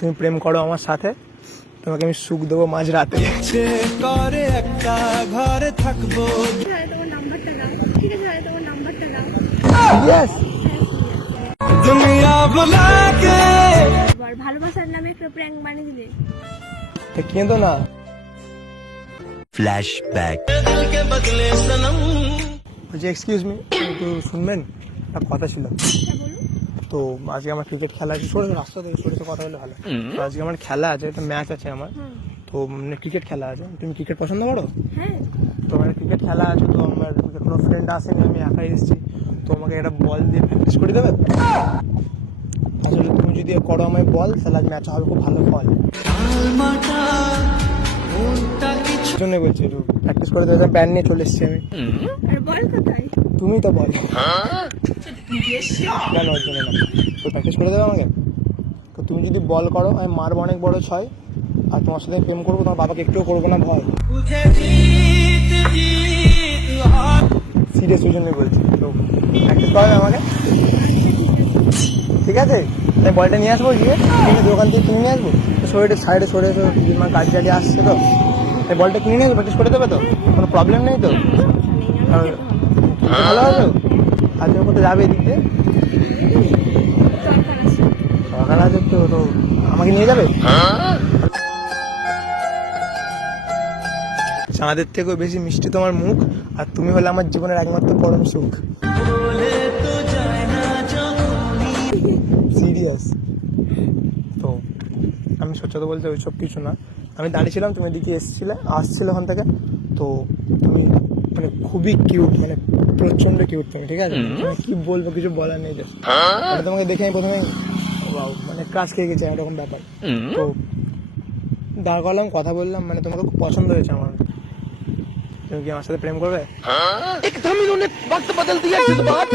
তুমি প্রেম করো আমার সাথে, তোমাকে আমি সুখ দেবো মাঝরাতে। করে একটা ঘরে থাকবো। তোমার নাম্বারটা দাও, ঠিক আছে তোমার নাম্বারটা দাও। ইয়েস, দুনিয়া বুলাকে এবার ভালোবাসার নামে একটা প্র্যাঙ্ক বানিয়ে দিলে। কিন্তু না Flashback. বলছি এক্সকিউজ মি, একটু শুনবেন, একটা কথা ছিল। হ্যাঁ বলুন। তো আজকে আমার ক্রিকেট খেলা আছে, সরে রাস্তা থেকে সরে কথা বলে ভালো। তো আজকে আমার খেলা আছে, একটা ম্যাচ আছে আমার, তো মানে ক্রিকেট খেলা আছে। তুমি ক্রিকেট পছন্দ করো? হ্যাঁ তো আমার ক্রিকেট খেলা আছে, তো আমার কোনো ফ্রেন্ড আসেনি, আমি একাই এসেছি, তো আমাকে একটা বল দিয়ে প্র্যাকটিস করে দেবে। আসলে তুমি যদি করো আমায় বল, তাহলে আজ ম্যাচ হবে খুব ভালো ফল। জন্য বলছি একটু প্র্যাকটিস করে দেবে, ব্যান্ড নিয়ে চলে এসেছি আমি। আর বল কোথায়? তুমি তো বল কেন, ওর জন্য না, তো প্র্যাকটিস করে দেবে আমাকে। তো তুমি যদি বল করো, আমি মারবো অনেক বড় ছয়, আর তোমার সাথে প্রেম করবো, তোমার বাবাকে একটুও করবো না ভয়। সিরিয়াস, ওই জন্যই বলছি, তো প্র্যাকটিস করবে আমাকে, ঠিক আছে? তাই বলটা নিয়ে আসবো, গিয়ে তুমি দোকান থেকে কিনে নিয়ে আসবো, তো শরীরে সাইডে সরে এসো, আমার গাড়ি গাড়ি আসছে, তো তাই বলটা কিনে নিয়ে আসবো, প্র্যাকটিস করে দেবে তো, কোনো প্রবলেম নেই তো? ভালো আছো? আর তুমি কোথায় যাবে এদিক দিয়ে? সকাল আছে তো, তো আমাকে নিয়ে যাবে? চাঁদের থেকেও বেশি মিষ্টি তোমার মুখ, আর তুমি হলে আমার জীবনের একমাত্র পরম সুখ। সিরিয়াস, তো আমি সত্যি কথা বলতে ওইসব কিছু না, আমি দাঁড়িয়েছিলাম, তুমি এদিকে আসছিলে ওখান থেকে, তো তুমি মানে খুবই কিউট, মানে প্রচন্ড কিউট তুমি, ঠিক আছে? মানে কি বলবো, কিছু বলার নেই। জাস্ট মানে তোমাকে দেখে আমি প্রথমে মানে ক্রাশ খেয়ে গেছি, এরকম ব্যাপার। তো দাঁড় করলাম, কথা বললাম, মানে তোমাকে খুব পছন্দ হয়েছে আমার। তুমি কি আমার সাথে প্রেম করবে? एकदम इन्होंने वक्त बदल दिया जज्बात।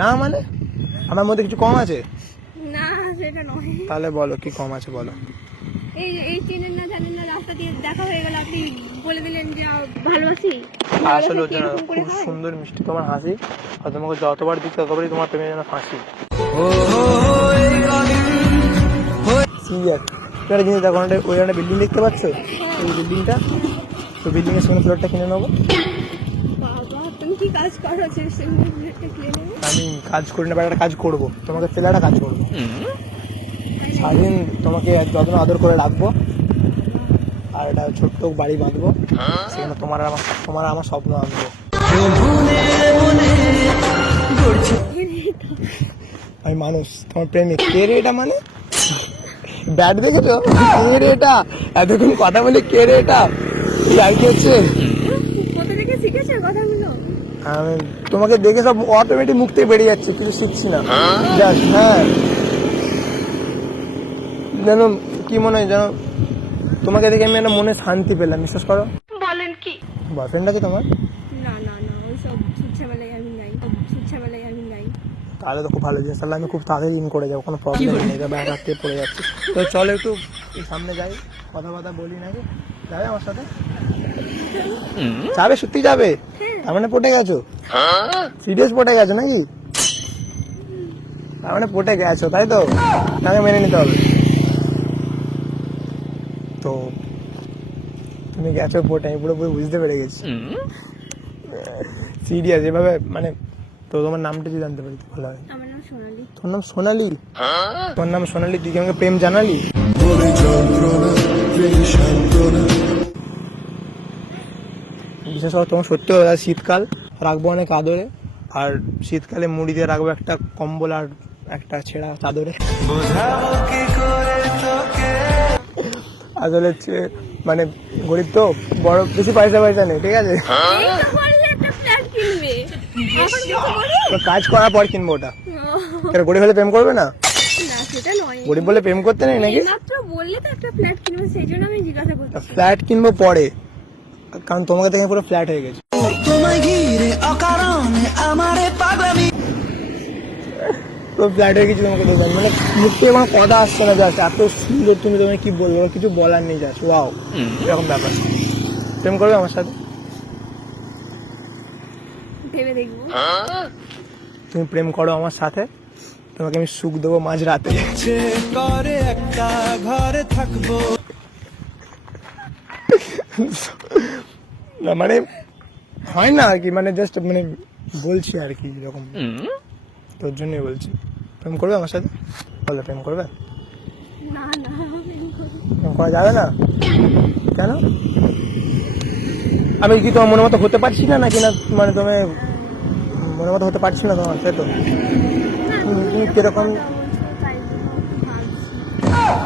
না মানে আমার মধ্যে কিছু কম আছে? না সেটা নয়। তাহলে বলো কি কম আছে, বলো। এই চেনেন না জানেন না, রাস্তা দিয়ে দেখা হয়ে গেল, আপনি বলে দিলেন যে ভালোবাসি। আসলে ভালোবাসা কি এরকম করে খুব হয়? সুন্দর মিষ্টি তোমার হাসি, আর তোমাকে যতবার দিচ্ছি ততবারই তোমার প্রেমে যেন ফাঁসি। সিরিয়াস, একটা জিনিস দেখো, ওই একটা বিল্ডিং দেখতে পাচ্ছ, ওই বিল্ডিংটা, তো বিল্ডিং এর সামনে ফ্লোরটা কিনে নেবো। বাবা তুমি কি কাজ করো যে একটা কিনে নেবে? আমি কাজ করি না, একটা কাজ করবো, তোমাকে ছেলেটা কাজ করবো, সারাদিন তোমাকে যত্ন আদর করে রাখবো, আর একটা ছোট্ট বাড়ি বাঁধবো, সেখানে তোমার আর আমার স্বপ্ন আনবো। আমি মানুষ, তোমার প্রেমিক। কে রে এটা, মানে ব্যাট দেখেছো? কে রে এটা, এতক্ষণ কথা বলে কে রে এটা, আর কি হচ্ছে? কোথা থেকে শিখেছো কথাগুলো? আমি তোমাকে দেখে সব অটোমেটিক মুখ থেকে বেরিয়ে যাচ্ছে, কিছু শিখছি না। জাস্ট হ্যাঁ, যেন কি মনে হয়, যেন তোমাকে দেখে আমি একটা মনে শান্তি পেলাম, বিশ্বাস করো। বলেন কি? বয়ফ্রেন্ড আছে তোমার? না না না, ওইসব ছুটছেবেলায় আমি নাই, ছুটছেবেলায় আমি নাই। তাহলে তো খুব ভালো জিনিস, তাহলে আমি খুব তাড়াতাড়ি ইন করে যাবো, কোনো প্রবলেম নেই, ব্যাগ হাতে পড়ে যাচ্ছে। তো চলো একটু সামনে যাই, কথা বলি নাকি, যাবে আমার সাথে? যাবে, সত্যি যাবে? তার মানে পটে গেছো? সিরিয়াস পটে গেছো নাকি? তার মানে পটে গেছো, তাই তো? তাকে মেনে নিতে হবে। তো তুমি গেছো পটে, আমি পুরোপুরি বুঝতে পেরে গেছি। সিরিয়াস এভাবে মানে, তো তোমার নামটা যদি জানতে পারি ভালো হয়। আমার নাম সোনালি। তোর নাম সোনালি? তোর নাম সোনালি, তুই কি আমাকে প্রেম জানালি? বিশেষ করে তোমার সত্যি কথা, শীতকাল রাখবো অনেক আদরে, আর শীতকালে মুড়ি দিয়ে রাখবো একটা কম্বল আর একটা ছেঁড়া চাদরে। আসলে মানে গরিব তো, বড় বেশি পয়সা নেই, ঠিক আছে? এই তো বললে একটা ফ্ল্যাট কিনবে, এখন কিছু বলো? তো কাজ করার পর কিনবো ওটা। কেন গরিব হলে প্রেম করবে না? না সেটা নয়, গরিব বলে প্রেম করতে নেই নাকি? মাত্র বললে তো একটা ফ্ল্যাট কিনবে, সেই জন্য আমি জিজ্ঞাসা করছি। ফ্ল্যাট কিনবো পরে, কারণ তোমাকে দেখে পুরো ফ্ল্যাট হয়ে গেছে। তোমায় ঘিরে অকারণে আমারে পাগলামি। তো ফ্ল্যাট হয়ে গেছে তোমাকে দেখে, মানে মুখ থেকে কোনো কথা আসছে না, জাস্ট এত সুন্দর তুমি, তোমায় কি বলবো, কিছু বলার নেই, জাস্ট ওয়াও, এরকম ব্যাপার। প্রেম করবে আমার সাথে? ভেবে দেখবো। তুমি প্রেম করো আমার সাথে, তোমাকে আমি সুখ দেবো মাঝরাতে। ইচ্ছে করে একটা ঘরে থাকবো। না মানে হয় না আর কি, মানে জাস্ট মানে বলছি আর কি এরকম, তোর জন্যই বলছি। প্রেম করবে আমার সাথে? বলে প্রেম করবে? না না প্রেম করা যাবে না কেন? আমি কি তোমার মনের মতো হতে পারছি না নাকি না, মানে তুমি মনের মতো হতে পারছি না তোমার, তাই তো? তুমি কিরকম?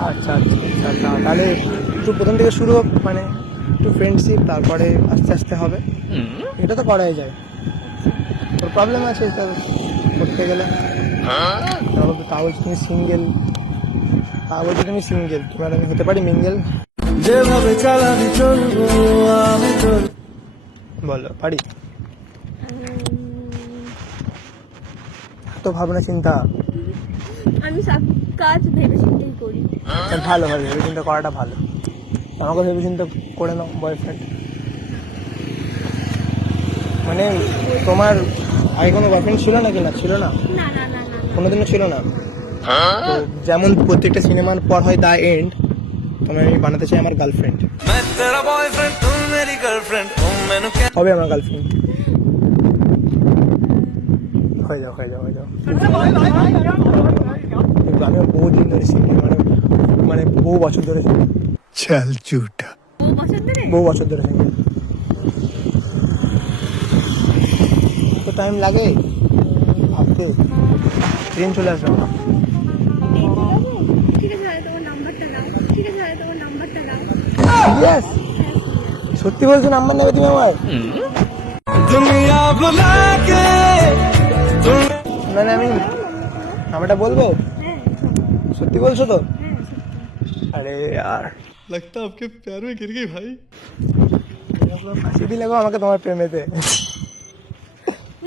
আচ্ছা আচ্ছা আচ্ছা আচ্ছা, তাহলে একটু প্রথম থেকে শুরু হোক, মানে একটু ফ্রেন্ডশিপ, তারপরে আস্তে আস্তে হবে। এটা তো করাই যায়। তোর প্রবলেম আছে এটা করতে গেলে? তা বলছি তুমি সিঙ্গেল, তা বলছি তুমি সিঙ্গেল, তোমার আমি হতে পারি মিঙ্গেল? যেভাবে চালাবি চলবো আমি তোর। বলো পারি? তো ভাবনা চিন্তা আমি সব কাজ ভেবে চিন্তেই করি। ভালো ভালো, ভেবে চিন্তা করাটা ভালো। আমাকে ভেবে চিন্তা করে নাও বয়ফ্রেন্ড। মানে তোমার আগে কোনো বয়ফ্রেন্ড ছিল নাকি? না ছিল না, না না না না না। কোনোদিনও ছিল না। তো যেমন প্রত্যেকটা সিনেমার পর হয় দ্য এন্ড, তোমার আমি বানাতে চাই আমার গার্লফ্রেন্ড। मैं तेरा बॉयफ्रेंड तुम मेरी गर्लफ्रेंड तुम मैनू क्या হবে আমার গার্লফ্রেন্ড। হয়ে যাও হয়ে যাও হয়ে যাও। কিন্তু আমিও বহুদিন ধরে সিঙ্গেল, মানে মানে বহু বছর ধরে সিঙ্গেল। चल झूठा ও বছর ধরে বহু বছর ধরে সিঙ্গেল। তো টাইম লাগে ভাবতে, ট্রেন চলে আসবে আমার। ঠিক আছে তাহলে তোমার নাম্বারটা দাও। ঠিক আছে তাহলে তোমার নাম্বারটা দাও। ইয়েস, সত্যি বলছো নাম্বার নেবে তুমি আমার? दुनिया बुला के तुम মানে আমি নাম্বারটা বলবো? হ্যাঁ সত্যি বলছো তো? হ্যাঁ সত্যি। আরে यार लगता है आपके प्यार में गिर गई भाई। ফাঁসি দিলে গো আমাকে তোমার প্রেমেতে।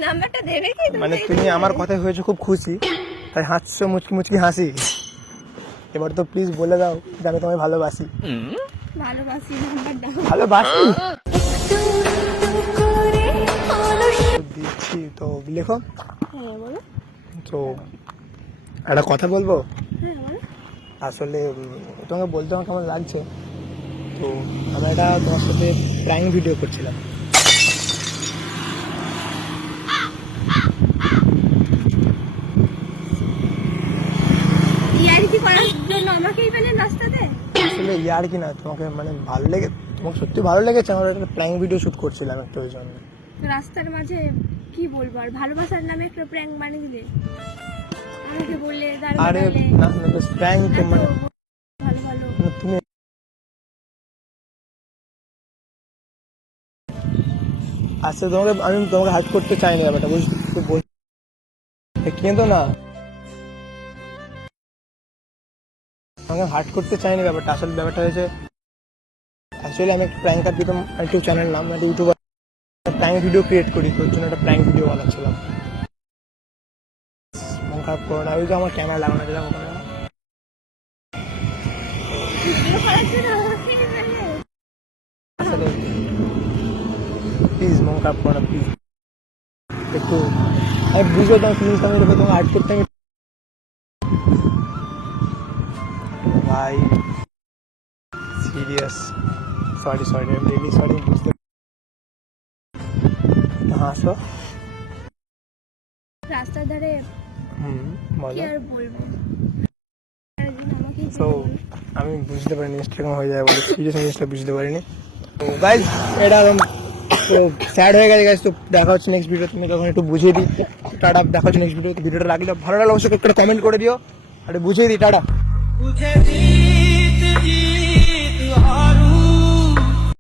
নাম্বারটা দেবে কি তুমি? মানে তুমি আমার কথায় হয়েছে খুব খুশি, তাই হাসছো মুচকি মুচকি হাসি। এবার তো প্লিজ বলে দাও যে আমি তোমায় ভালোবাসি। ভালোবাসি, নাম্বার দাও। ভালোবাসি দিচ্ছি তো, লেখো। হ্যাঁ বলো। তো একটা কথা বলবো, হ্যাঁ বলো। আসলে তোমাকে বলতে আমার কেমন লাগছে। তো আমি একটা তোমার সাথে প্র্যাঙ্ক ভিডিও করছিলাম। ইয়ার্কি করার জন্য আমাকেই পেলে রাস্তাতে? আসলে ইয়ার কি না, তোমাকে মানে ভালো লেগে, তোমাকে সত্যি ভালো লেগেছে। আমরা একটা প্র্যাঙ্ক ভিডিও শুট করছিলাম একটা, ওই জন্য। তো রাস্তার মাঝে কি বলবো আর, ভালোবাসার নামে একটা প্র্যাঙ্ক বানিয়ে দিলে আমাকে বললে দাঁড়া আরে না প্র্যাঙ্ক তো মানে ভালো ভালো। তুমি আচ্ছা, তোমাকে আমি তোমাকে হাত করতে চাইনি ব্যাপারটা, বুঝতে কিন্তু না, আমাকে হার্ট করতে চাইনি ব্যাপারটা। আসলে ব্যাপারটা হয়েছে, অ্যাকচুয়ালি আমি একটা প্র্যাঙ্কার দিতাম, ইউটিউব চ্যানেল নাম, একটা ইউটিউবার প্র্যাঙ্ক ভিডিও ক্রিয়েট করি, তোর জন্য একটা প্র্যাঙ্ক ভিডিও বানাচ্ছিলাম। মন খারাপ করো না, ওই যে আমার ক্যামেরা লাগানো যেতাম ওখানে। ভিডিও করার জন্য আমাকেই পেলে? আসলে প্লিজ মন খারাপ করো না, প্লিজ একটু। আমি বুঝতে পারতাম ফিলিংস, আমি এরকম তোমাকে আর্ট করতে আমি ভাই সিরিয়াস, সরি সরি, আমি রিয়েলি সরি, বুঝতে হাসো। রাস্তার ধারে কি বলো। আর বলবো, একদিন আমাকেই তো আমি বুঝতে পারিনি জিনিসটা এরকম হয়ে যায় বলে, সিরিয়াস জিনিসটা বুঝতে পারিনি। তো গাইজ এটা তো স্যাড হয়ে গেছে গাইজ। তো দেখা হচ্ছে নেক্সট ভিডিও, তুমি তখন একটু বুঝিয়ে দিই। টাটা, দেখা হচ্ছে নেক্সট ভিডিও। ভিডিওটা লাগলে ভালো লাগলে অবশ্যই একটা কমেন্ট করে দিও, আর বুঝিয়ে দিই। টাটা।